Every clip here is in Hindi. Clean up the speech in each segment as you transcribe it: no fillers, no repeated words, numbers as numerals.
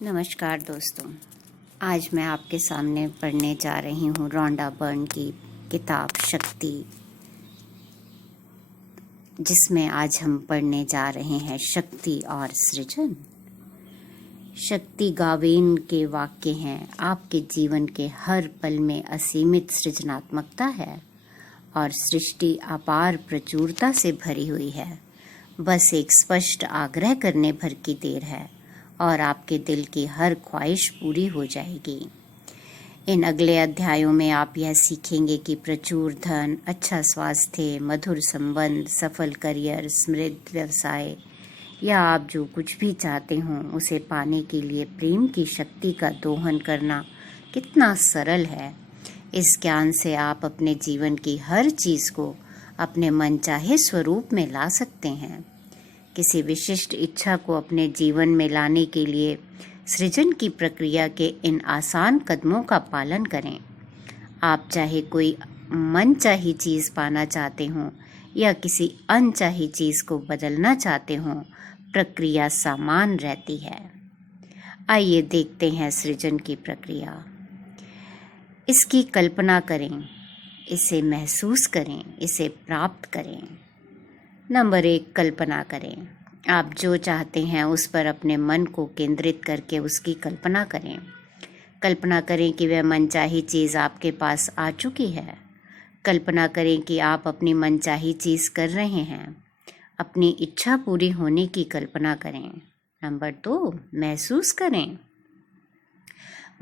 नमस्कार दोस्तों, आज मैं आपके सामने पढ़ने जा रही हूँ रोंडा बर्न की किताब शक्ति, जिसमें आज हम पढ़ने जा रहे हैं शक्ति और सृजन। शक्ति गावेन के वाक्य हैं, आपके जीवन के हर पल में असीमित सृजनात्मकता है और सृष्टि अपार प्रचुरता से भरी हुई है। बस एक स्पष्ट आग्रह करने भर की देर है और आपके दिल की हर ख्वाहिश पूरी हो जाएगी। इन अगले अध्यायों में आप यह सीखेंगे कि प्रचुर धन, अच्छा स्वास्थ्य, मधुर संबंध, सफल करियर, समृद्ध व्यवसाय या आप जो कुछ भी चाहते हों उसे पाने के लिए प्रेम की शक्ति का दोहन करना कितना सरल है। इस ज्ञान से आप अपने जीवन की हर चीज़ को अपने मनचाहे स्वरूप में ला सकते हैं। किसी विशिष्ट इच्छा को अपने जीवन में लाने के लिए सृजन की प्रक्रिया के इन आसान कदमों का पालन करें। आप चाहे कोई मनचाही चीज़ पाना चाहते हों या किसी अनचाही चीज़ को बदलना चाहते हों, प्रक्रिया समान रहती है। आइए देखते हैं सृजन की प्रक्रिया। इसकी कल्पना करें, इसे महसूस करें, इसे प्राप्त करें। नंबर 1, कल्पना करें। आप जो चाहते हैं उस पर अपने मन को केंद्रित करके उसकी कल्पना करें। कल्पना करें कि वह मनचाही चीज़ आपके पास आ चुकी है। कल्पना करें कि आप अपनी मनचाही चीज़ कर रहे हैं। अपनी इच्छा पूरी होने की कल्पना करें। नंबर 2, महसूस करें।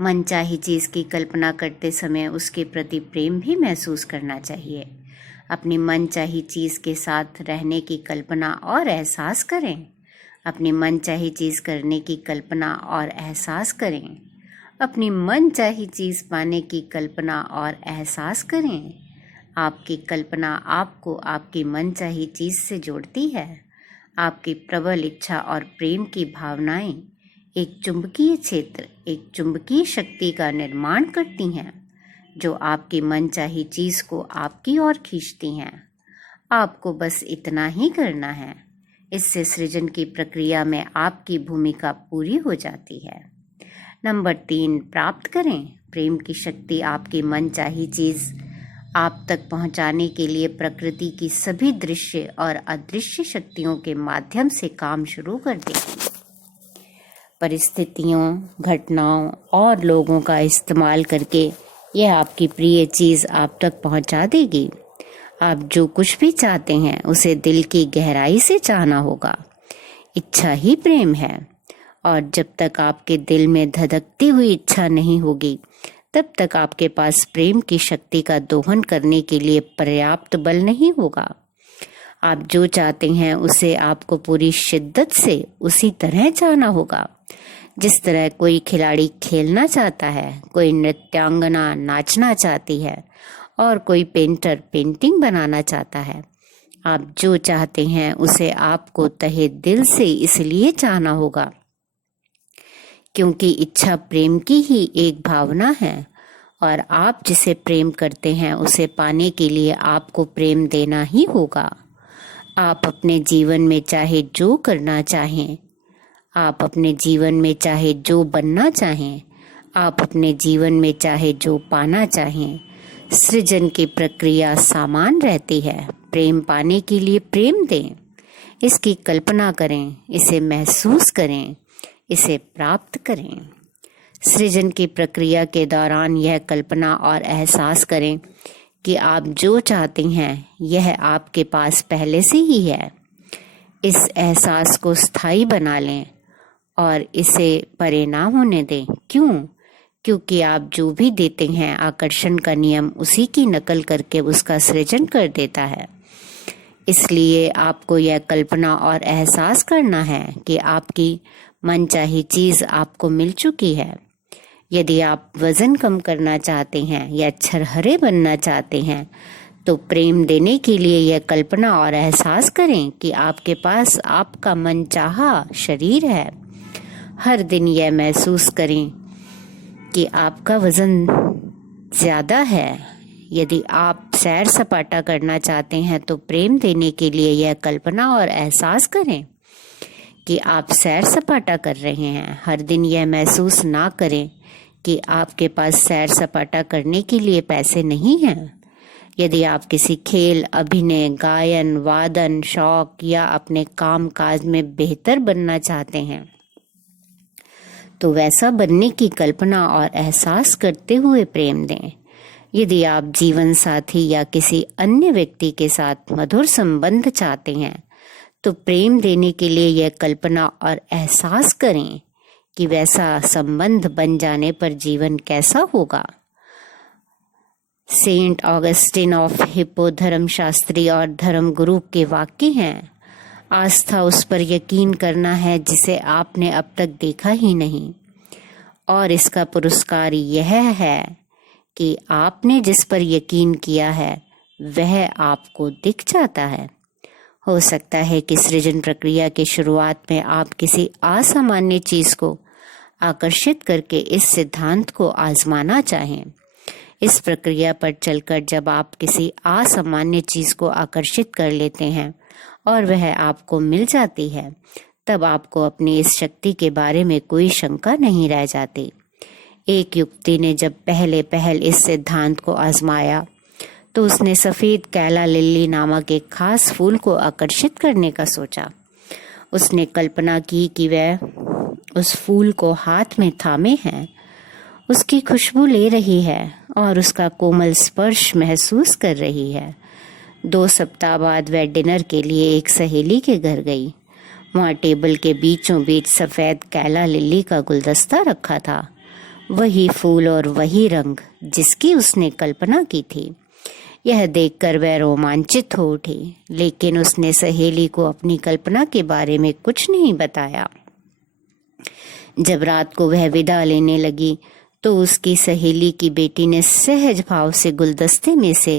मनचाही चीज़ की कल्पना करते समय उसके प्रति प्रेम भी महसूस करना चाहिए। अपनी मनचाही चीज़ के साथ रहने की कल्पना और एहसास करें। अपनी मनचाही चीज़ करने की कल्पना और एहसास करें। अपनी मनचाही चीज़ पाने की कल्पना और एहसास करें। आपकी कल्पना आपको आपकी मनचाही चीज़ से जोड़ती है। आपकी प्रबल इच्छा और प्रेम की भावनाएं एक चुंबकीय क्षेत्र, एक चुंबकीय शक्ति का निर्माण करती हैं जो आपकी मनचाही चीज़ को आपकी ओर खींचती हैं। आपको बस इतना ही करना है। इससे सृजन की प्रक्रिया में आपकी भूमिका पूरी हो जाती है। नंबर 3, प्राप्त करें। प्रेम की शक्ति आपकी मनचाही चीज़ आप तक पहुंचाने के लिए प्रकृति की सभी दृश्य और अदृश्य शक्तियों के माध्यम से काम शुरू कर देगी। परिस्थितियों, घटनाओं और लोगों का इस्तेमाल करके यह आपकी प्रिय चीज़ आप तक पहुंचा देगी। आप जो कुछ भी चाहते हैं उसे दिल की गहराई से चाहना होगा। इच्छा ही प्रेम है और जब तक आपके दिल में धधकती हुई इच्छा नहीं होगी तब तक आपके पास प्रेम की शक्ति का दोहन करने के लिए पर्याप्त बल नहीं होगा। आप जो चाहते हैं उसे आपको पूरी शिद्दत से उसी तरह चाहना होगा जिस तरह कोई खिलाड़ी खेलना चाहता है, कोई नृत्यांगना नाचना चाहती है और कोई पेंटर पेंटिंग बनाना चाहता है। आप जो चाहते हैं उसे आपको तहे दिल से इसलिए चाहना होगा क्योंकि इच्छा प्रेम की ही एक भावना है और आप जिसे प्रेम करते हैं उसे पाने के लिए आपको प्रेम देना ही होगा। आप अपने जीवन में चाहे जो करना चाहें, आप अपने जीवन में चाहे जो बनना चाहें, आप अपने जीवन में चाहे जो पाना चाहें, सृजन की प्रक्रिया समान रहती है। प्रेम पाने के लिए प्रेम दें, इसकी कल्पना करें, इसे महसूस करें, इसे प्राप्त करें। सृजन की प्रक्रिया के दौरान यह कल्पना और एहसास करें कि आप जो चाहते हैं यह आपके पास पहले से ही है। इस एहसास को स्थायी बना लें और इसे परे ना होने दें। क्यों? क्योंकि आप जो भी देते हैं आकर्षण का नियम उसी की नकल करके उसका सृजन कर देता है। इसलिए आपको यह कल्पना और एहसास करना है कि आपकी मनचाही चीज़ आपको मिल चुकी है। यदि आप वज़न कम करना चाहते हैं या छरहरे बनना चाहते हैं तो प्रेम देने के लिए यह कल्पना और एहसास करें कि आपके पास आपका मनचाहा शरीर है। हर दिन यह महसूस करें कि आपका वज़न ज़्यादा है। यदि आप सैर सपाटा करना चाहते हैं तो प्रेम देने के लिए यह कल्पना और एहसास करें कि आप सैर सपाटा कर रहे हैं। हर दिन यह महसूस ना करें कि आपके पास सैर सपाटा करने के लिए पैसे नहीं हैं। यदि आप किसी खेल, अभिनय, गायन, वादन, शौक या अपने काम काज में बेहतर बनना चाहते हैं तो वैसा बनने की कल्पना और एहसास करते हुए प्रेम दें। यदि आप जीवन साथी या किसी अन्य व्यक्ति के साथ मधुर संबंध चाहते हैं तो प्रेम देने के लिए यह कल्पना और एहसास करें कि वैसा संबंध बन जाने पर जीवन कैसा होगा। सेंट ऑगस्टिन ऑफ हिप्पो धर्मशास्त्री और धर्मगुरु के वाक्य हैं, आस्था उस पर यकीन करना है जिसे आपने अब तक देखा ही नहीं, और इसका पुरस्कार यह है कि आपने जिस पर यकीन किया है वह आपको दिख जाता है। हो सकता है कि सृजन प्रक्रिया की शुरुआत में आप किसी असामान्य चीज को आकर्षित करके इस सिद्धांत को आजमाना चाहें। इस प्रक्रिया पर चलकर जब आप किसी असामान्य चीज को आकर्षित कर लेते हैं और वह आपको मिल जाती है, तब आपको अपनी इस शक्ति के बारे में कोई शंका नहीं रह जाती। एक युवती ने जब पहल इस सिद्धांत को आजमाया तो उसने सफेद कैला लिली नामक एक खास फूल को आकर्षित करने का सोचा। उसने कल्पना की कि वह उस फूल को हाथ में थामे है, उसकी खुशबू ले रही है और उसका कोमल स्पर्श महसूस कर रही है। 2 सप्ताह बाद वह डिनर के लिए एक सहेली के घर गई। वहाँ टेबल के बीचों बीच सफेद कैला लिली का गुलदस्ता रखा था, वही फूल और वही रंग जिसकी उसने कल्पना की थी। यह देखकर वह रोमांचित हो उठी, लेकिन उसने सहेली को अपनी कल्पना के बारे में कुछ नहीं बताया। जब रात को वह विदा लेने लगी तो उसकी सहेली की बेटी ने सहज भाव से गुलदस्ते में से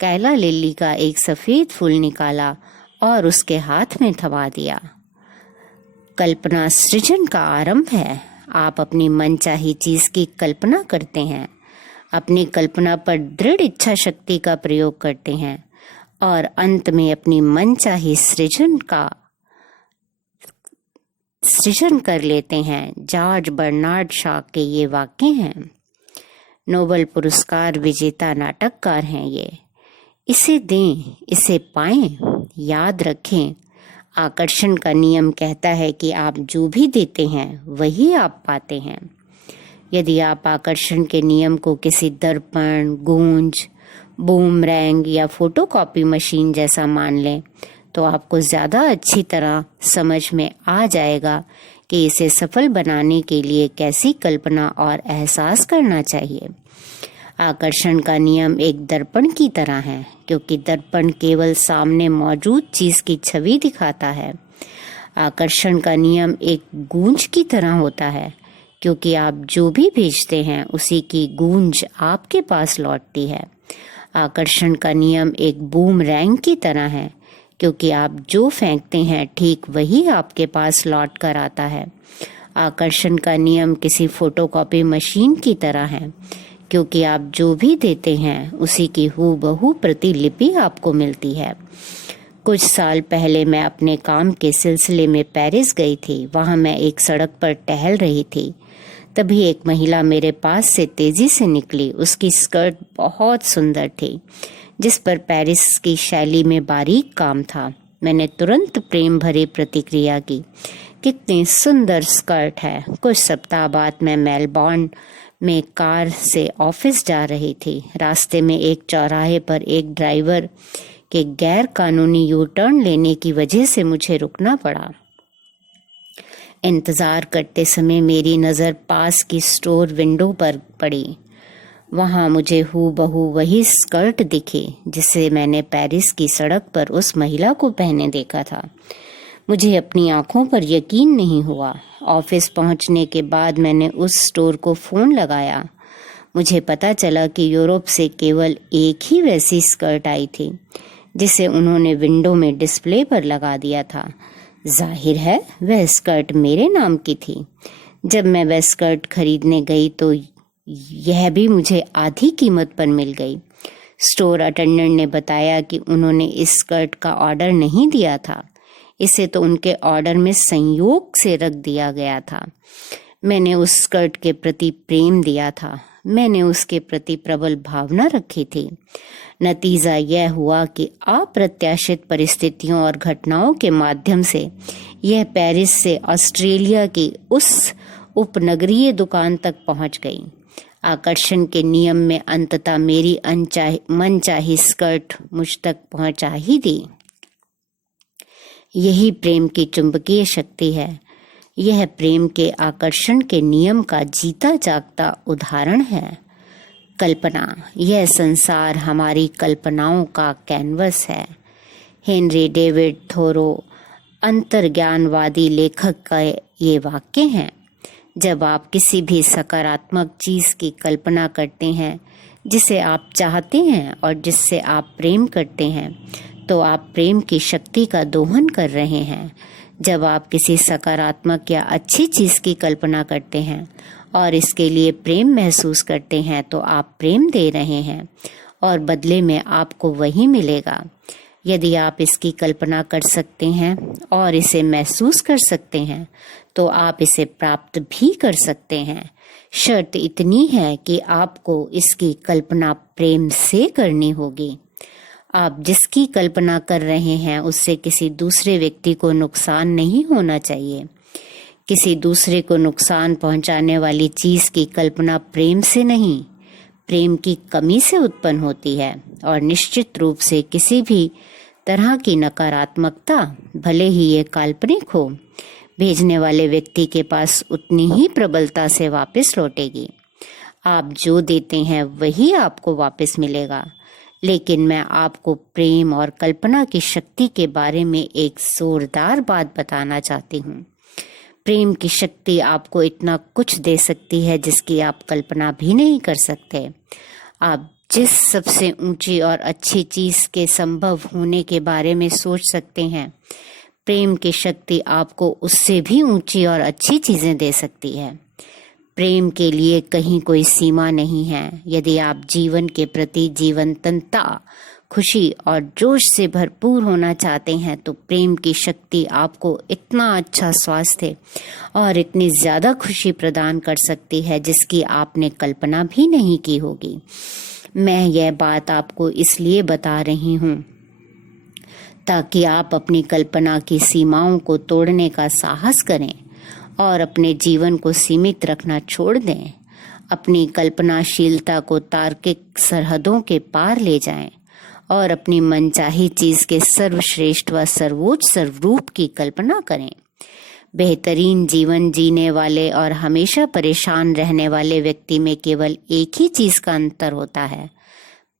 कैला लिली का एक सफेद फूल निकाला और उसके हाथ में थमा दिया। कल्पना सृजन का आरंभ है। आप अपनी मनचाही चीज की कल्पना करते हैं, अपनी कल्पना पर दृढ़ इच्छा शक्ति का प्रयोग करते हैं और अंत में अपनी मनचाही सृजन कर लेते हैं। जॉर्ज बर्नार्ड शॉ के ये वाक्य हैं। नोबेल पुरस्कार विजेता नाटककार हैं ये। इसे दें, इसे पाएं, याद रखें, आकर्षण का नियम कहता है कि आप जो भी देते हैं वही आप पाते हैं। यदि आप आकर्षण के नियम को किसी दर्पण, गूंज, बूमरैंग या फोटोकॉपी मशीन जैसा मान लें तो आपको ज़्यादा अच्छी तरह समझ में आ जाएगा कि इसे सफल बनाने के लिए कैसी कल्पना और एहसास करना चाहिए। आकर्षण का नियम एक दर्पण की तरह है, क्योंकि दर्पण केवल सामने मौजूद चीज की छवि दिखाता है। आकर्षण का नियम एक गूंज की तरह होता है, क्योंकि आप जो भी भेजते हैं उसी की गूंज आपके पास लौटती है। आकर्षण का नियम एक बूमरैंग की तरह है, क्योंकि आप जो फेंकते हैं ठीक वही आपके पास लौट कर आता है। आकर्षण का नियम किसी फोटोकॉपी मशीन की तरह है, क्योंकि आप जो भी देते हैं उसी की हूबहू प्रतिलिपि आपको मिलती है। कुछ साल पहले मैं अपने काम के सिलसिले में पेरिस गई थी। वहाँ मैं एक सड़क पर टहल रही थी। तभी एक महिला मेरे पास से तेजी से निकली। उसकी स्कर्ट बहुत सुंदर थी, जिस पर पेरिस की शैली में बारीक काम था। मैंने तुरंत प्रेम भरी प्रतिक्रिया की, कितनी सुंदर स्कर्ट है। कुछ सप्ताह बाद मैं मेलबोर्न में कार से ऑफिस जा रही थी। रास्ते में एक चौराहे पर एक ड्राइवर के गैर कानूनी यू टर्न लेने की वजह से मुझे रुकना पड़ा। इंतजार करते समय मेरी नज़र पास की स्टोर विंडो पर पड़ी। वहाँ मुझे हूबहू वही स्कर्ट दिखी जिसे मैंने पेरिस की सड़क पर उस महिला को पहने देखा था। मुझे अपनी आंखों पर यकीन नहीं हुआ। ऑफिस पहुंचने के बाद मैंने उस स्टोर को फ़ोन लगाया। मुझे पता चला कि यूरोप से केवल एक ही वैसी स्कर्ट आई थी जिसे उन्होंने विंडो में डिस्प्ले पर लगा दिया था। जाहिर है वह स्कर्ट मेरे नाम की थी। जब मैं वह स्कर्ट खरीदने गई तो यह भी मुझे आधी कीमत पर मिल गई। स्टोर अटेंडेंट ने बताया कि उन्होंने इस स्कर्ट का ऑर्डर नहीं दिया था। इसे तो उनके ऑर्डर में संयोग से रख दिया गया था। मैंने उस स्कर्ट के प्रति प्रेम दिया था, मैंने उसके प्रति प्रबल भावना रखी थी। नतीजा यह हुआ कि अप्रत्याशित परिस्थितियों और घटनाओं के माध्यम से यह पेरिस से ऑस्ट्रेलिया की उस उपनगरीय दुकान तक पहुंच गई। आकर्षण के नियम में अंततः मेरी मनचाही स्कर्ट मुझ तक पहुंचा ही दी। यही प्रेम की चुंबकीय शक्ति है। यह प्रेम के आकर्षण के नियम का जीता जागता उदाहरण है। कल्पना, यह संसार हमारी कल्पनाओं का कैनवस है। हेनरी डेविड थोरो अंतर्ज्ञानवादी लेखक का ये वाक्य है। जब आप किसी भी सकारात्मक चीज की कल्पना करते हैं जिसे आप चाहते हैं और जिससे आप प्रेम करते हैं, तो आप प्रेम की शक्ति का दोहन कर रहे हैं। जब आप किसी सकारात्मक या अच्छी चीज की कल्पना करते हैं और इसके लिए प्रेम महसूस करते हैं, तो आप प्रेम दे रहे हैं और बदले में आपको वही मिलेगा। यदि आप इसकी कल्पना कर सकते हैं और इसे महसूस कर सकते हैं, तो आप इसे प्राप्त भी कर सकते हैं। शर्त इतनी है कि आपको इसकी कल्पना प्रेम से करनी होगी। आप जिसकी कल्पना कर रहे हैं उससे किसी दूसरे व्यक्ति को नुकसान नहीं होना चाहिए। किसी दूसरे को नुकसान पहुंचाने वाली चीज की कल्पना प्रेम से नहीं, प्रेम की कमी से उत्पन्न होती है। और निश्चित रूप से किसी भी तरह की नकारात्मकता, भले ही ये काल्पनिक हो, भेजने वाले व्यक्ति के पास उतनी ही प्रबलता से वापस लौटेगी। आप जो देते हैं वही आपको वापस मिलेगा। लेकिन मैं आपको प्रेम और कल्पना की शक्ति के बारे में एक जोरदार बात बताना चाहती हूँ। प्रेम की शक्ति आपको इतना कुछ दे सकती है जिसकी आप कल्पना भी नहीं कर सकते। आप जिस सबसे ऊंची और अच्छी चीज के संभव होने के बारे में सोच सकते हैं, प्रेम की शक्ति आपको उससे भी ऊंची और अच्छी चीजें दे सकती है। प्रेम के लिए कहीं कोई सीमा नहीं है। यदि आप जीवन के प्रति जीवंतता, खुशी और जोश से भरपूर होना चाहते हैं, तो प्रेम की शक्ति आपको इतना अच्छा स्वास्थ्य और इतनी ज्यादा खुशी प्रदान कर सकती है जिसकी आपने कल्पना भी नहीं की होगी। मैं यह बात आपको इसलिए बता रही हूँ ताकि आप अपनी कल्पना की सीमाओं को तोड़ने का साहस करें और अपने जीवन को सीमित रखना छोड़ दें। अपनी कल्पनाशीलता को तार्किक सरहदों के पार ले जाएं और अपनी मनचाही चीज के सर्वश्रेष्ठ व सर्वोच्च स्वरूप की कल्पना करें। बेहतरीन जीवन जीने वाले और हमेशा परेशान रहने वाले व्यक्ति में केवल एक ही चीज का अंतर होता है,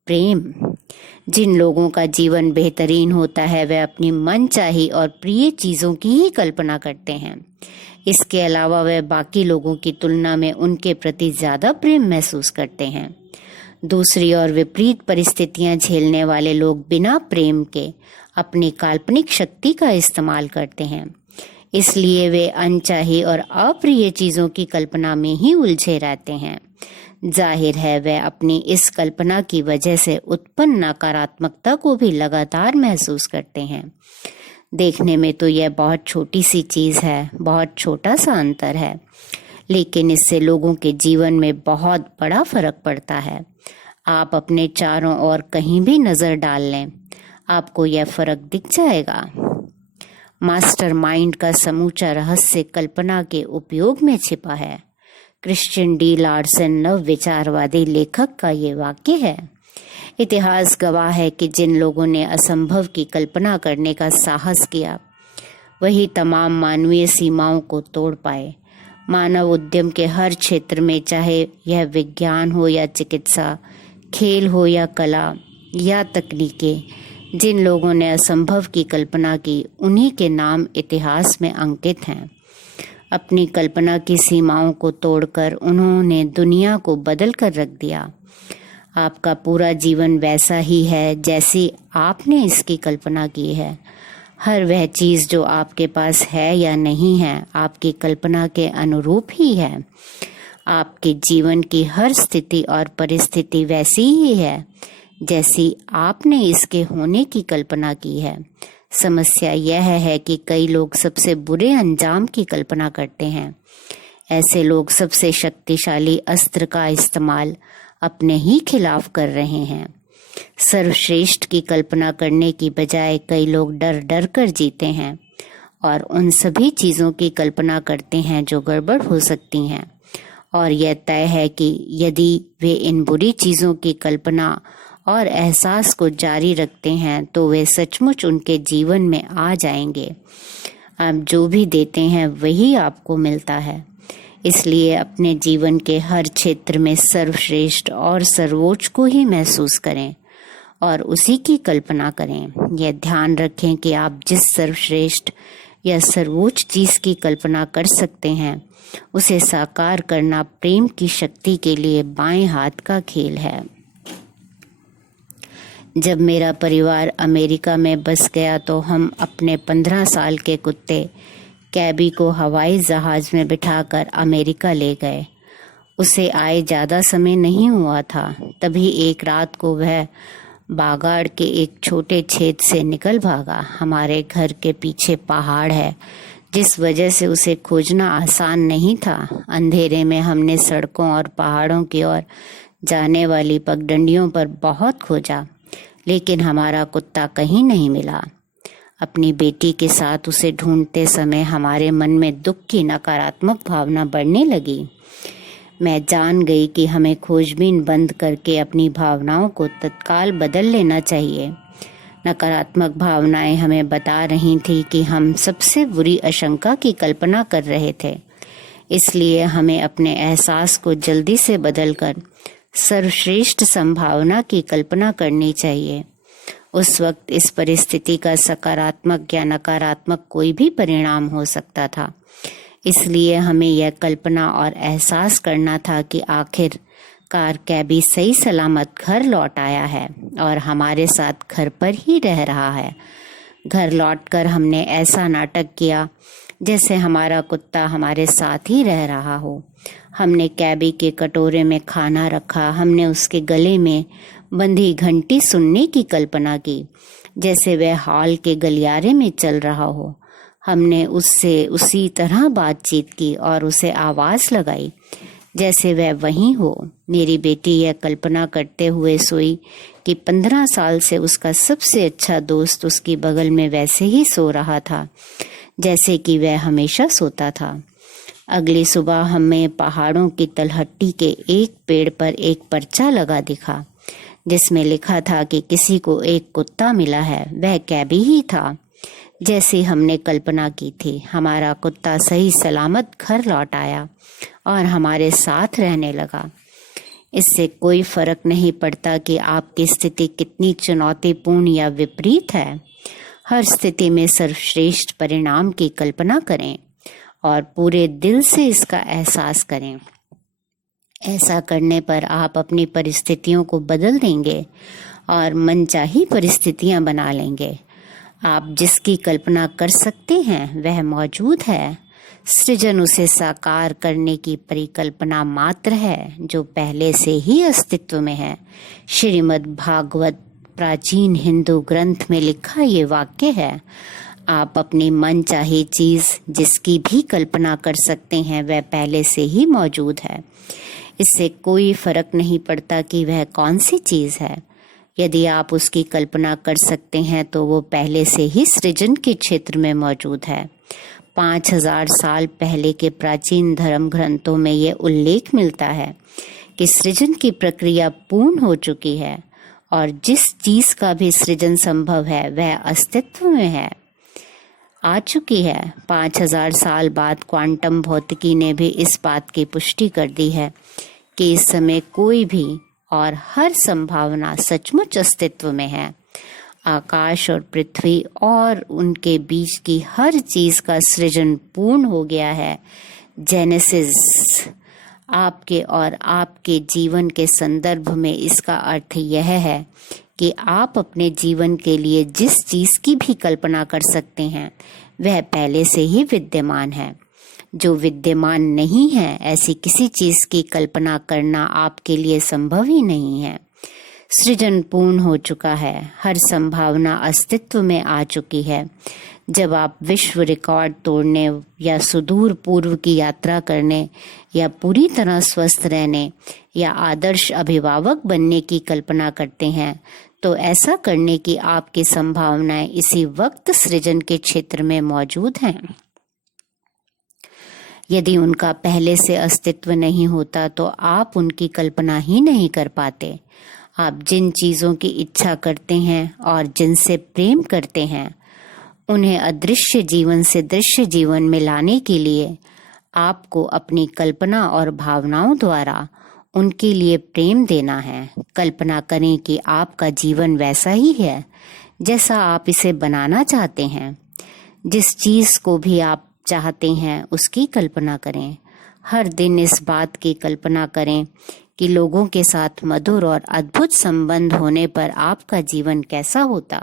प्रेम। जिन लोगों का जीवन बेहतरीन होता है वे अपनी मनचाही और प्रिय चीजों की ही कल्पना करते हैं। इसके अलावा वे बाकी लोगों की तुलना में उनके प्रति ज्यादा प्रेम महसूस करते हैं। दूसरी और विपरीत परिस्थितियां झेलने वाले लोग बिना प्रेम के अपनी काल्पनिक शक्ति का इस्तेमाल करते हैं। इसलिए वे अनचाही और अप्रिय चीजों की कल्पना में ही उलझे रहते हैं। जाहिर है वे अपनी इस कल्पना की वजह से उत्पन्न नकारात्मकता को भी लगातार महसूस करते हैं। देखने में तो यह बहुत छोटी सी चीज है, बहुत छोटा सा अंतर है, लेकिन इससे लोगों के जीवन में बहुत बड़ा फर्क पड़ता है। आप अपने चारों ओर कहीं भी नजर डाल लें, आपको यह फर्क दिख जाएगा। मास्टरमाइंड का समूचा रहस्य कल्पना के उपयोग में छिपा है। क्रिश्चियन डी लार्सन नव विचारवादी लेखक का ये वाक्य है। इतिहास गवाह है कि जिन लोगों ने असंभव की कल्पना करने का साहस किया, वही तमाम मानवीय सीमाओं को तोड़ पाए। मानव उद्यम के हर क्षेत्र में, चाहे यह विज्ञान हो या चिकित्सा, खेल हो या कला या तकनीकें, जिन लोगों ने असंभव की कल्पना की, उन्हीं के नाम इतिहास में अंकित हैं। अपनी कल्पना की सीमाओं को तोड़कर उन्होंने दुनिया को बदल कर रख दिया। आपका पूरा जीवन वैसा ही है जैसी आपने इसकी कल्पना की है। हर वह चीज जो आपके पास है या नहीं है, आपकी कल्पना के अनुरूप ही है। आपके जीवन की हर स्थिति और परिस्थिति वैसी ही है जैसी आपने इसके होने की कल्पना की है। समस्या यह है कि कई लोग सबसे बुरे अंजाम की कल्पना करते हैं। ऐसे लोग सबसे शक्तिशाली अस्त्र का इस्तेमाल अपने ही खिलाफ कर रहे हैं। सर्वश्रेष्ठ की कल्पना करने की बजाय कई लोग डर डर कर जीते हैं और उन सभी चीज़ों की कल्पना करते हैं जो गड़बड़ हो सकती हैं, और यह तय है कि यदि वे इन बुरी चीज़ों की कल्पना और एहसास को जारी रखते हैं तो वे सचमुच उनके जीवन में आ जाएंगे। आप जो भी देते हैं वही आपको मिलता है। इसलिए अपने जीवन के हर क्षेत्र में सर्वश्रेष्ठ और सर्वोच्च को ही महसूस करें और उसी की कल्पना करें। यह ध्यान रखें कि आप जिस सर्वश्रेष्ठ या सर्वोच्च चीज़ की कल्पना कर सकते हैं उसे साकार करना प्रेम की शक्ति के लिए बाएं हाथ का खेल है। जब मेरा परिवार अमेरिका में बस गया तो हम अपने 15 साल के कुत्ते कैबी को हवाई जहाज में बिठाकर अमेरिका ले गए। उसे आए ज़्यादा समय नहीं हुआ था, तभी एक रात को वह बागाड़ के एक छोटे छेद से निकल भागा। हमारे घर के पीछे पहाड़ है, जिस वजह से उसे खोजना आसान नहीं था। अंधेरे में हमने सड़कों और पहाड़ों की ओर जाने वाली पगडंडियों पर बहुत खोजा, लेकिन हमारा कुत्ता कहीं नहीं मिला। अपनी बेटी के साथ उसे ढूंढते समय हमारे मन में दुख की नकारात्मक भावना बढ़ने लगी। मैं जान गई कि हमें खोजबीन बंद करके अपनी भावनाओं को तत्काल बदल लेना चाहिए। नकारात्मक भावनाएं हमें बता रही थी कि हम सबसे बुरी आशंका की कल्पना कर रहे थे। इसलिए हमें अपने एहसास को जल्दी से बदलकर सर्वश्रेष्ठ संभावना की कल्पना करनी चाहिए। उस वक्त इस परिस्थिति का सकारात्मक या नकारात्मक कोई भी परिणाम हो सकता था। इसलिए हमें यह कल्पना और एहसास करना था कि आखिरकार कैबी सही सलामत घर लौट आया है और हमारे साथ घर पर ही रह रहा है। घर लौटकर हमने ऐसा नाटक किया जैसे हमारा कुत्ता हमारे साथ ही रह रहा हो। हमने कैबी के कटोरे में खाना रखा। हमने उसके गले में बंधी घंटी सुनने की कल्पना की जैसे वह हॉल के गलियारे में चल रहा हो। हमने उससे उसी तरह बातचीत की और उसे आवाज़ लगाई जैसे वह वहीं हो। मेरी बेटी यह कल्पना करते हुए सोई कि 15 साल से उसका सबसे अच्छा दोस्त उसकी बगल में वैसे ही सो रहा था जैसे कि वह हमेशा सोता था। अगली सुबह हमें पहाड़ों की तलहटी के एक पेड़ पर एक पर्चा लगा दिखा जिसमें लिखा था कि किसी को एक कुत्ता मिला है। वह कैबी ही था जैसे हमने कल्पना की थी। हमारा कुत्ता सही सलामत घर लौट आया और हमारे साथ रहने लगा। इससे कोई फर्क नहीं पड़ता कि आपकी स्थिति कितनी चुनौतीपूर्ण या विपरीत है। हर स्थिति में सर्वश्रेष्ठ परिणाम की कल्पना करें और पूरे दिल से इसका एहसास करें। ऐसा करने पर आप अपनी परिस्थितियों को बदल देंगे और मनचाही परिस्थितियां बना लेंगे। आप जिसकी कल्पना कर सकते हैं वह मौजूद है। सृजन उसे साकार करने की परिकल्पना मात्र है जो पहले से ही अस्तित्व में है। श्रीमद् भागवत प्राचीन हिंदू ग्रंथ में लिखा ये वाक्य है, आप अपनी मनचाही चीज जिसकी भी कल्पना कर सकते हैं वह पहले से ही मौजूद है। इससे कोई फर्क नहीं पड़ता कि वह कौन सी चीज है। यदि आप उसकी कल्पना कर सकते हैं तो वो पहले से ही सृजन के क्षेत्र में मौजूद है। 5000 साल पहले के प्राचीन धर्म ग्रंथों में ये उल्लेख मिलता है कि सृजन की प्रक्रिया पूर्ण हो चुकी है और जिस चीज का भी सृजन संभव है वह अस्तित्व में है, आ चुकी है। 5000 साल बाद क्वांटम भौतिकी ने भी इस बात की पुष्टि कर दी है कि इस समय कोई भी और हर संभावना सचमुच अस्तित्व में है। आकाश और पृथ्वी और उनके बीच की हर चीज का सृजन पूर्ण हो गया है। जेनेसिस आपके और आपके जीवन के संदर्भ में इसका अर्थ यह है कि आप अपने जीवन के लिए जिस चीज की भी कल्पना कर सकते हैं वह पहले से ही विद्यमान है। जो विद्यमान नहीं है ऐसी किसी चीज की कल्पना करना आपके लिए संभव ही नहीं है। सृजन पूर्ण हो चुका है, हर संभावना अस्तित्व में आ चुकी है। जब आप विश्व रिकॉर्ड तोड़ने या सुदूर पूर्व की यात्रा करने या पूरी तरह स्वस्थ रहने या आदर्श अभिभावक बनने की कल्पना करते हैं, तो ऐसा करने की आपकी संभावनाएं इसी वक्त सृजन के क्षेत्र में मौजूद हैं। यदि उनका पहले से अस्तित्व नहीं होता तो आप उनकी कल्पना ही नहीं कर पाते। आप जिन चीजों की इच्छा करते हैं और जिनसे प्रेम करते हैं, उन्हें अदृश्य जीवन से दृश्य जीवन में लाने के लिए आपको अपनी कल्पना और भावनाओं द्वारा उनके लिए प्रेम देना है। कल्पना करें कि आपका जीवन वैसा ही है जैसा आप इसे बनाना चाहते हैं। जिस चीज को भी आप चाहते हैं उसकी कल्पना करें। हर दिन इस बात की कल्पना करें कि लोगों के साथ मधुर और अद्भुत संबंध होने पर आपका जीवन कैसा होता।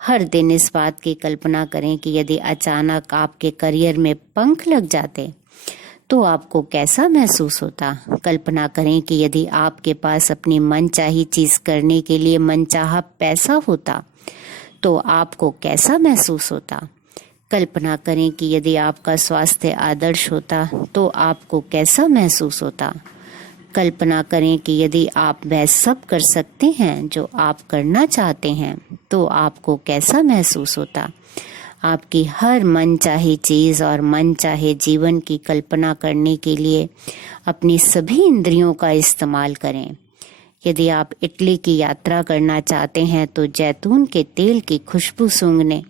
हर दिन इस बात की कल्पना करें कि यदि अचानक आपके करियर में पंख लग जाते तो आपको कैसा महसूस होता। कल्पना करें कि यदि आपके पास अपनी मनचाही चीज करने के लिए मनचाहा पैसा होता तो आपको कैसा महसूस होता। कल्पना करें कि यदि आपका स्वास्थ्य आदर्श होता तो आपको कैसा महसूस होता। कल्पना करें कि यदि आप वह सब कर सकते हैं जो आप करना चाहते हैं तो आपको कैसा महसूस होता। आपकी हर मनचाही चीज और मनचाहे जीवन की कल्पना करने के लिए अपनी सभी इंद्रियों का इस्तेमाल करें। यदि आप इटली की यात्रा करना चाहते हैं तो जैतून के तेल की खुशबू सूंघने,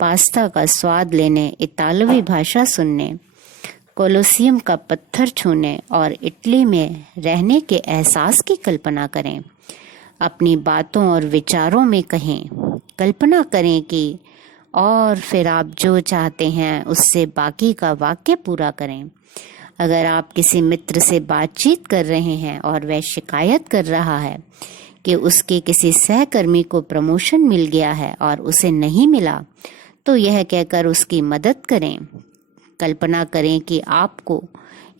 पास्ता का स्वाद लेने, इतालवी भाषा सुनने, कोलोसियम का पत्थर छूने और इटली में रहने के एहसास की कल्पना करें। अपनी बातों और विचारों में कहें। कल्पना करें कि और फिर आप जो चाहते हैं उससे बाकी का वाक्य पूरा करें। अगर आप किसी मित्र से बातचीत कर रहे हैं और वह शिकायत कर रहा है कि उसके किसी सहकर्मी को प्रमोशन मिल गया है और उसे नहीं मिला, तो यह कहकर उसकी मदद करें। कल्पना करें कि आपको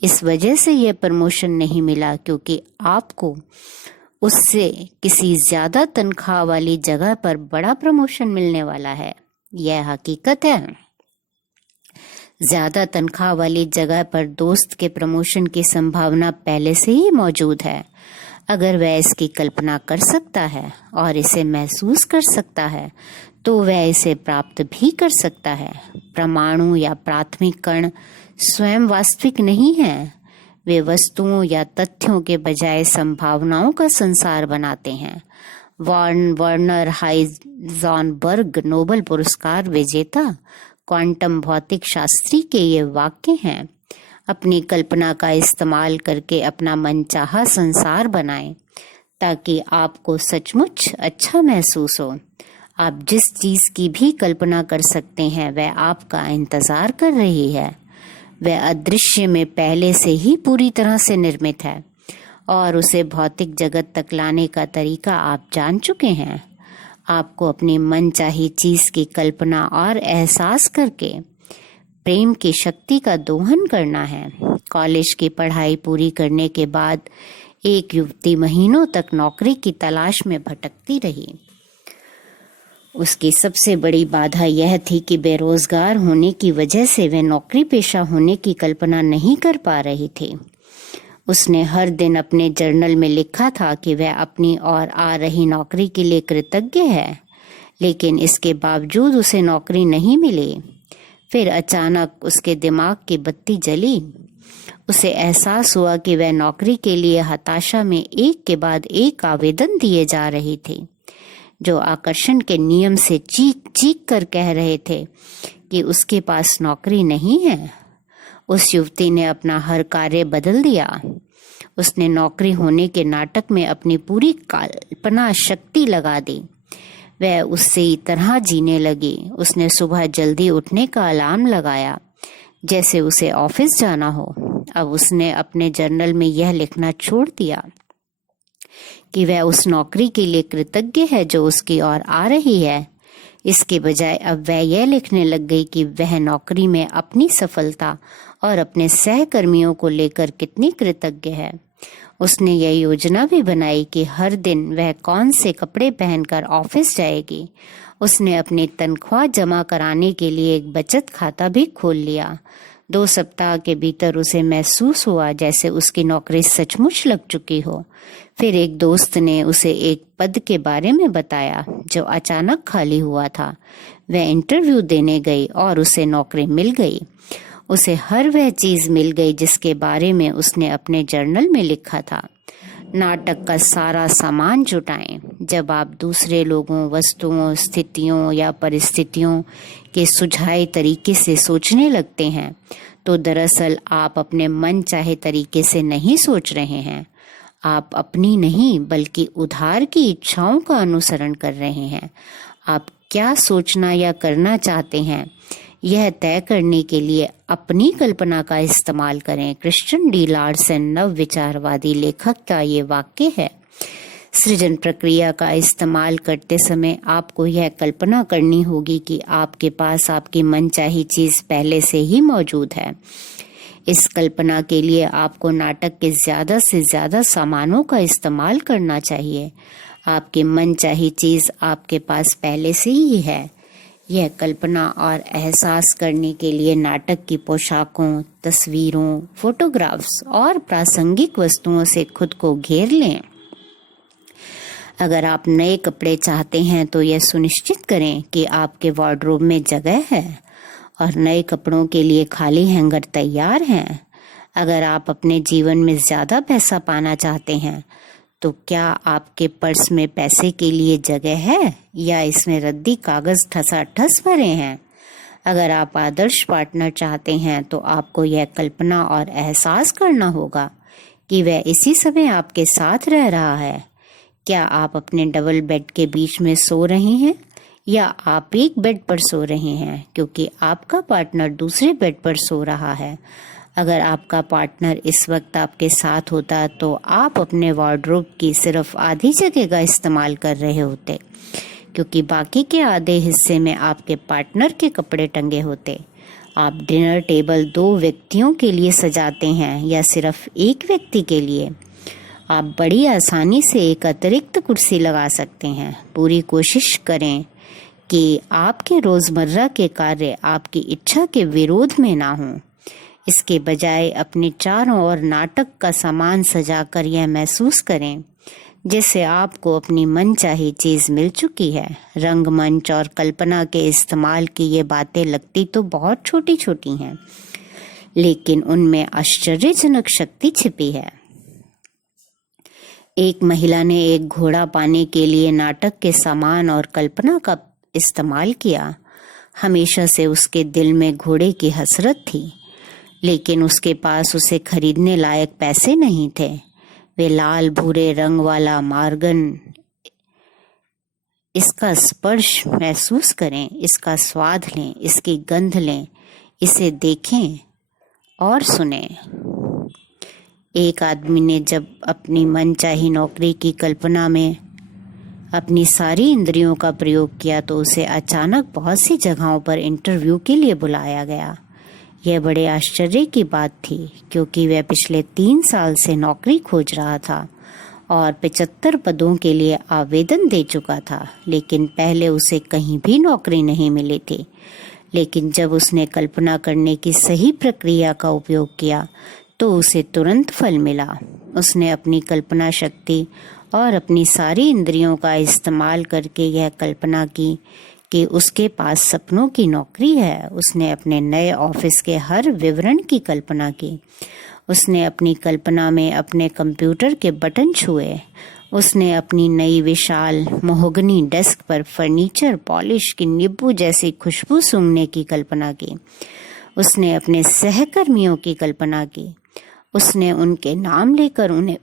इस वजह से यह प्रमोशन नहीं मिला क्योंकि आपको उससे किसी ज्यादा तनख्वाह वाली जगह पर बड़ा प्रमोशन मिलने वाला है। यह हकीकत है। ज्यादा तनख्वाह वाली जगह पर दोस्त के प्रमोशन की संभावना पहले से ही मौजूद है। अगर वह इसकी कल्पना कर सकता है और इसे महसूस कर सकता है तो वह इसे प्राप्त भी कर सकता है। परमाणु या प्राथमिक कण स्वयं वास्तविक नहीं है। वे वस्तुओं या तथ्यों के बजाय संभावनाओं का संसार बनाते हैं। वर्नर हाइजेनबर्ग नोबेल पुरस्कार विजेता क्वांटम भौतिक शास्त्री के ये वाक्य हैं। अपनी कल्पना का इस्तेमाल करके अपना मनचाहा संसार बनाएं ताकि आपको सचमुच अच्छा महसूस हो। आप जिस चीज की भी कल्पना कर सकते हैं वह आपका इंतजार कर रही है। वह अदृश्य में पहले से ही पूरी तरह से निर्मित है और उसे भौतिक जगत तक लाने का तरीका आप जान चुके हैं। आपको अपनी मनचाही चीज की कल्पना और एहसास करके प्रेम की शक्ति का दोहन करना है। कॉलेज की पढ़ाई पूरी करने के बाद एक युवती महीनों तक नौकरी की तलाश में भटकती रही। उसकी सबसे बड़ी बाधा यह थी कि बेरोजगार होने की वजह से वह नौकरी पेशा होने की कल्पना नहीं कर पा रही थी। उसने हर दिन अपने जर्नल में लिखा था कि वह अपनी और आ रही नौकरी के लिए कृतज्ञ है, लेकिन इसके बावजूद उसे नौकरी नहीं मिली। फिर अचानक उसके दिमाग की बत्ती जली। उसे एहसास हुआ कि वह नौकरी के लिए हताशा में एक के बाद एक आवेदन दिए जा रही थी, जो आकर्षण के नियम से चीख चीख कर कह रहे थे कि उसके पास नौकरी नहीं है। उस युवती ने अपना हर कार्य बदल दिया। उसने नौकरी होने के नाटक में अपनी पूरी कल्पना शक्ति लगा दी। वह उससे तरह जीने लगी। उसने सुबह जल्दी उठने का अलार्म लगाया जैसे उसे ऑफिस जाना हो। अब उसने अपने जर्नल में यह लिखना छोड़ दिया कि वह उस नौकरी के लिए कृतज्ञ है जो उसकी ओर आ रही है। इसके बजाय अब वह यह लिखने लग गई कि वह नौकरी में अपनी सफलता और अपने सहकर्मियों को लेकर कितनी कृतज्ञ है। उसने यह योजना भी बनाई कि हर दिन वह कौन से कपड़े पहनकर ऑफिस जाएगी। उसने अपनी तनख्वाह जमा कराने के लिए एक बचत खाता भी खोल लिया। 2 सप्ताह के भीतर उसे महसूस हुआ जैसे उसकी नौकरी सचमुच लग चुकी हो। फिर एक दोस्त ने उसे एक पद के बारे में बताया जो अचानक खाली हुआ था। वह इंटरव्यू देने गई और उसे नौकरी मिल गई। उसे हर वह चीज मिल गई जिसके बारे में उसने अपने जर्नल में लिखा था। नाटक का सारा सामान जुटाएं। जब आप दूसरे लोगों, वस्तुओं, स्थितियों या परिस्थितियों के सुझाए तरीके से सोचने लगते हैं तो दरअसल आप अपने मन चाहे तरीके से नहीं सोच रहे हैं। आप अपनी नहीं बल्कि उधार की इच्छाओं का अनुसरण कर रहे हैं। आप क्या सोचना या करना चाहते हैं यह तय करने के लिए अपनी कल्पना का इस्तेमाल करें। क्रिश्चियन डी लार्सन नव विचारवादी लेखक का ये वाक्य है। सृजन प्रक्रिया का इस्तेमाल करते समय आपको यह कल्पना करनी होगी कि आपके पास आपकी मनचाही चीज पहले से ही मौजूद है। इस कल्पना के लिए आपको नाटक के ज्यादा से ज्यादा सामानों का इस्तेमाल करना चाहिए। आपकी मनचाही चीज आपके पास पहले से ही है। यह कल्पना और एहसास करने के लिए नाटक की पोशाकों, तस्वीरों, फोटोग्राफ्स और प्रासंगिक वस्तुओं से खुद को घेर लें। अगर आप नए कपड़े चाहते हैं तो यह सुनिश्चित करें कि आपके वार्डरोब में जगह है और नए कपड़ों के लिए खाली हैंगर तैयार हैं। अगर आप अपने जीवन में ज्यादा पैसा पाना चाहते हैं तो क्या आपके पर्स में पैसे के लिए जगह है या इसमें रद्दी कागज ठसाठस भरे हैं? अगर आप आदर्श पार्टनर चाहते हैं तो आपको यह कल्पना और एहसास करना होगा कि वह इसी समय आपके साथ रह रहा है। क्या आप अपने डबल बेड के बीच में सो रहे हैं या आप एक बेड पर सो रहे हैं क्योंकि आपका पार्टनर दूसरे बेड पर सो रहा है? अगर आपका पार्टनर इस वक्त आपके साथ होता तो आप अपने वार्डरोब की सिर्फ आधी जगह का इस्तेमाल कर रहे होते क्योंकि बाकी के आधे हिस्से में आपके पार्टनर के कपड़े टंगे होते। आप डिनर टेबल 2 व्यक्तियों के लिए सजाते हैं या सिर्फ एक व्यक्ति के लिए? आप बड़ी आसानी से एक अतिरिक्त कुर्सी लगा सकते हैं। पूरी कोशिश करें कि आपके रोजमर्रा के कार्य आपकी इच्छा के विरोध में ना हों। इसके बजाय अपने चारों ओर नाटक का सामान सजाकर यह महसूस करें जैसे आपको अपनी मनचाही चीज मिल चुकी है। रंगमंच और कल्पना के इस्तेमाल की ये बातें लगती तो बहुत छोटी छोटी हैं, लेकिन उनमें आश्चर्यजनक शक्ति छिपी है। एक महिला ने एक घोड़ा पाने के लिए नाटक के सामान और कल्पना का इस्तेमाल किया। हमेशा से उसके दिल में घोड़े की हसरत थी, लेकिन उसके पास उसे खरीदने लायक पैसे नहीं थे। वे लाल भूरे रंग वाला मार्गन, इसका स्पर्श महसूस करें, इसका स्वाद लें, इसकी गंध लें, इसे देखें और सुनें। एक आदमी ने जब अपनी मनचाही नौकरी की कल्पना में अपनी सारी इंद्रियों का प्रयोग किया तो उसे अचानक बहुत सी जगहों पर इंटरव्यू के लिए बुलाया गया। यह बड़े आश्चर्य की बात थी क्योंकि वह पिछले 3 साल से नौकरी खोज रहा था और 75 पदों के लिए आवेदन दे चुका था, लेकिन पहले उसे कहीं भी नौकरी नहीं मिली थी। लेकिन जब उसने कल्पना करने की सही प्रक्रिया का उपयोग किया तो उसे तुरंत फल मिला। उसने अपनी कल्पना शक्ति और अपनी सारी इंद्रियों का इस्तेमाल करके यह कल्पना की कि उसके पास सपनों की नौकरी है। उसने अपने नए ऑफिस के हर विवरण की कल्पना की। उसने अपनी कल्पना में अपने कंप्यूटर के बटन छुए। उसने अपनी नई विशाल मोहगनी डेस्क पर फर्नीचर पॉलिश की नींबू जैसी खुशबू सूंघने की कल्पना की। उसने अपने सहकर्मियों की कल्पना की। उसने उनके नाम लेकर उन्हें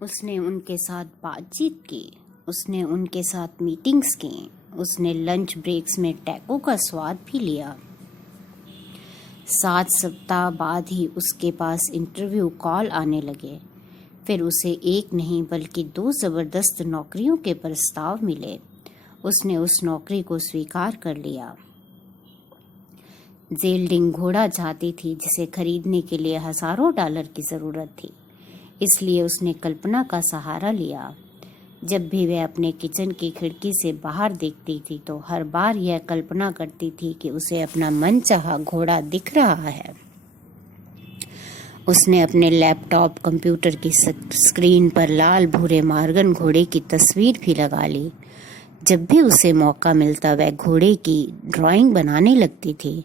उसने उनके साथ बातचीत की। उसने उनके साथ मीटिंग्स की। उसने लंच ब्रेक्स में टैको का स्वाद भी लिया। 7 सप्ताह बाद ही उसके पास इंटरव्यू कॉल आने लगे। फिर उसे एक नहीं बल्कि 2 जबरदस्त नौकरियों के प्रस्ताव मिले उसने उस नौकरी को स्वीकार कर लिया। जेल्डिंग घोड़ा चाहती थी जिसे खरीदने के लिए हजारों डॉलर की जरूरत थी, इसलिए उसने कल्पना का सहारा लिया। जब भी वह अपने किचन की खिड़की से बाहर देखती थी तो हर बार यह कल्पना करती थी कि उसे अपना मनचाहा घोड़ा दिख रहा है। उसने अपने लैपटॉप कंप्यूटर की स्क्रीन पर लाल भूरे मार्गन घोड़े की तस्वीर भी लगा ली। जब भी उसे मौका मिलता वह घोड़े की ड्राइंग बनाने लगती थी।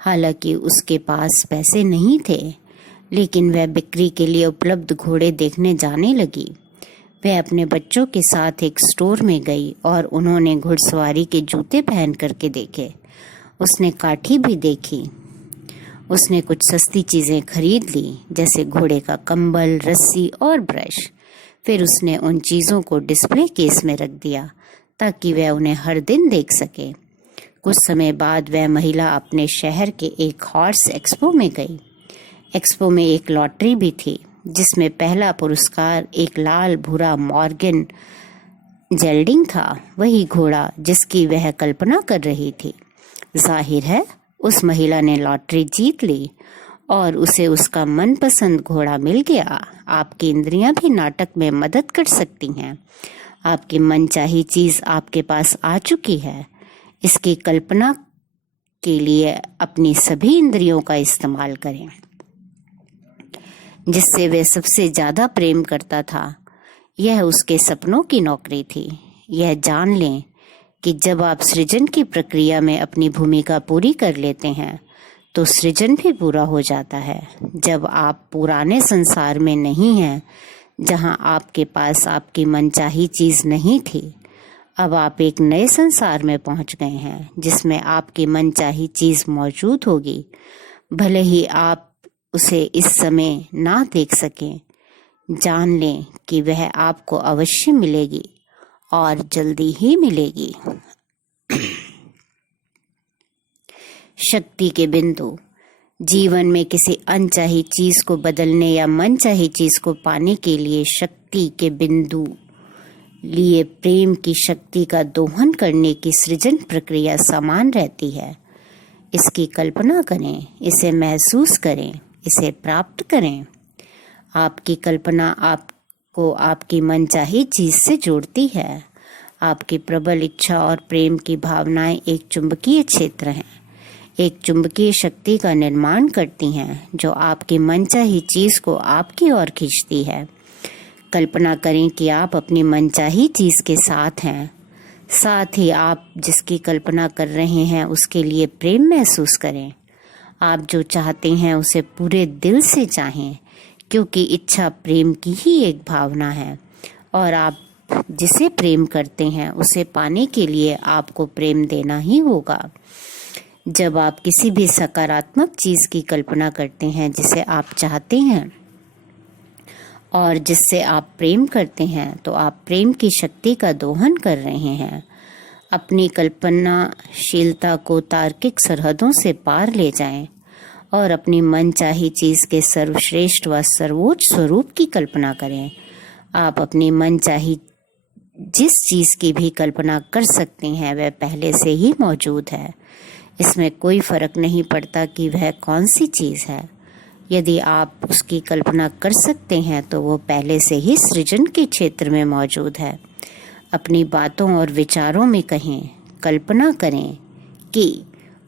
हालांकि उसके पास पैसे नहीं थे, लेकिन वह बिक्री के लिए उपलब्ध घोड़े देखने जाने लगी। वह अपने बच्चों के साथ एक स्टोर में गई और उन्होंने घुड़सवारी के जूते पहन करके देखे। उसने काठी भी देखी। उसने कुछ सस्ती चीजें खरीद ली, जैसे घोड़े का कंबल, रस्सी और ब्रश। फिर उसने उन चीजों को डिस्प्ले केस में रख दिया ताकि वह उन्हें हर दिन देख सके। कुछ समय बाद वह महिला अपने शहर के एक हॉर्स एक्सपो में गई। एक्सपो में एक लॉटरी भी थी जिसमें पहला पुरस्कार एक लाल भूरा मॉर्गन जेल्डिंग था, वही घोड़ा जिसकी वह कल्पना कर रही थी। जाहिर है उस महिला ने लॉटरी जीत ली और उसे उसका मनपसंद घोड़ा मिल गया। आपकी इंद्रियां भी नाटक में मदद कर सकती हैं। आपकी मनचाही चीज आपके पास आ चुकी है। इसकी कल्पना के लिए अपनी सभी इंद्रियों का इस्तेमाल करें। जिससे वे सबसे ज्यादा प्रेम करता था, यह उसके सपनों की नौकरी थी। यह जान लें कि जब आप सृजन की प्रक्रिया में अपनी भूमिका पूरी कर लेते हैं तो सृजन भी पूरा हो जाता है। जब आप पुराने संसार में नहीं हैं, जहां आपके पास आपकी मनचाही चीज नहीं थी, अब आप एक नए संसार में पहुंच गए हैं जिसमें आपकी मनचाही चीज मौजूद होगी। भले ही आप उसे इस समय ना देख सकें, जान लें कि वह आपको अवश्य मिलेगी और जल्दी ही मिलेगी। शक्ति के बिंदु। जीवन में किसी अनचाही चीज को बदलने या मनचाही चीज को पाने के लिए शक्ति के बिंदु लिए प्रेम की शक्ति का दोहन करने की सृजन प्रक्रिया समान रहती है। इसकी कल्पना करें, इसे महसूस करें, इसे प्राप्त करें। आपकी कल्पना आपको आपकी मनचाही चीज से जोड़ती है। आपकी प्रबल इच्छा और प्रेम की भावनाएं एक चुंबकीय क्षेत्र हैं, एक चुंबकीय शक्ति का निर्माण करती हैं जो आपकी मनचाही चीज को आपकी ओर खींचती है। कल्पना करें कि आप अपनी मनचाही चीज के साथ हैं। साथ ही आप जिसकी कल्पना कर रहे हैं उसके लिए प्रेम महसूस करें। आप जो चाहते हैं उसे पूरे दिल से चाहें, क्योंकि इच्छा प्रेम की ही एक भावना है और आप जिसे प्रेम करते हैं उसे पाने के लिए आपको प्रेम देना ही होगा। जब आप किसी भी सकारात्मक चीज की कल्पना करते हैं जिसे आप चाहते हैं और जिससे आप प्रेम करते हैं, तो आप प्रेम की शक्ति का दोहन कर रहे हैं। अपनी कल्पनाशीलता को तार्किक सरहदों से पार ले जाएं और अपनी मनचाही चीज के सर्वश्रेष्ठ व सर्वोच्च स्वरूप की कल्पना करें। आप अपनी मनचाही जिस चीज की भी कल्पना कर सकते हैं वह पहले से ही मौजूद है। इसमें कोई फर्क नहीं पड़ता कि वह कौन सी चीज है। यदि आप उसकी कल्पना कर सकते हैं तो वो पहले से ही सृजन के क्षेत्र में मौजूद है। अपनी बातों और विचारों में कहें, कल्पना करें कि,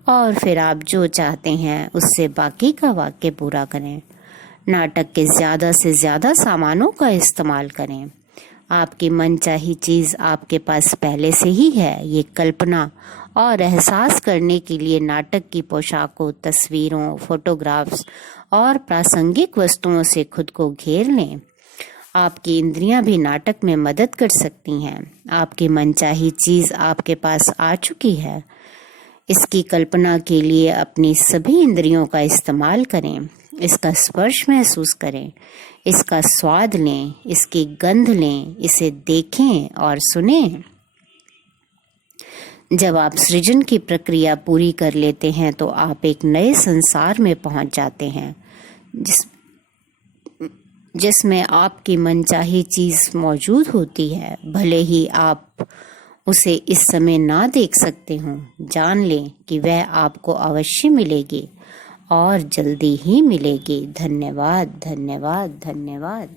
और फिर आप जो चाहते हैं उससे बाकी का वाक्य पूरा करें। नाटक के ज्यादा से ज्यादा सामानों का इस्तेमाल करें। आपकी मनचाही चीज आपके पास पहले से ही है। ये कल्पना और एहसास करने के लिए नाटक की पोशाकों, तस्वीरों, फोटोग्राफ्स और प्रासंगिक वस्तुओं से खुद को घेर लें। आपकी इंद्रियां भी नाटक में मदद कर सकती हैं। आपकी मनचाही चीज आपके पास आ चुकी है। इसकी कल्पना के लिए अपनी सभी इंद्रियों का इस्तेमाल करें। इसका स्पर्श महसूस करें, इसका स्वाद लें, इसकी गंध लें, इसे देखें और सुनें। जब आप सृजन की प्रक्रिया पूरी कर लेते हैं तो आप एक नए संसार में पहुंच जाते हैं जिसमें आपकी मनचाही चीज मौजूद होती है। भले ही आप उसे इस समय ना देख सकते हो, जान लें कि वह आपको अवश्य मिलेगी और जल्दी ही मिलेगी। धन्यवाद, धन्यवाद, धन्यवाद।